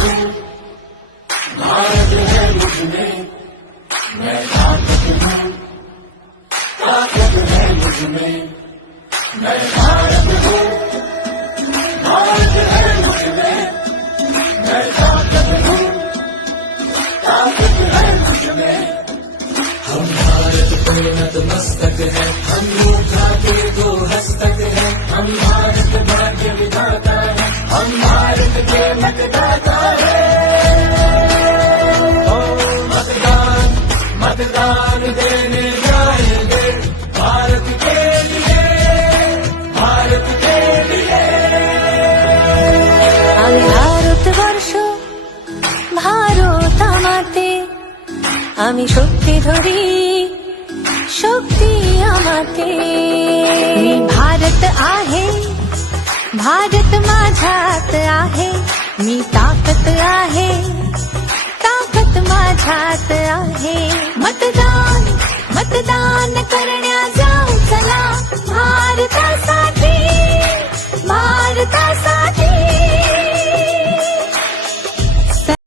हूँ, भारत है मुझमें, मैं ताकत हूँ, ताकत है मुझमें, मैं भारत हूँ, भारत है मुझमें, मैं ताकत हूँ, ताकत है मुझमें। हम भारत को नतमस्तक है, हम योद्धा के दो हस्तक है, हम भारत भाग्य विधाता है, हम भारत के मतदाता है। ओ मतदान मतदान देने जाएंगे, भारत के लिए, भारत के लिए। আমি ভারতবর্ষ ভারত আমাতে, আমি শক্তি ধরি शक्ती आमाते। मी भारत आहे, भारत माझ्यात आहे, मी ताकत आहे, ताकत माझ्यात आहे। मतदान मतदान करण्याचे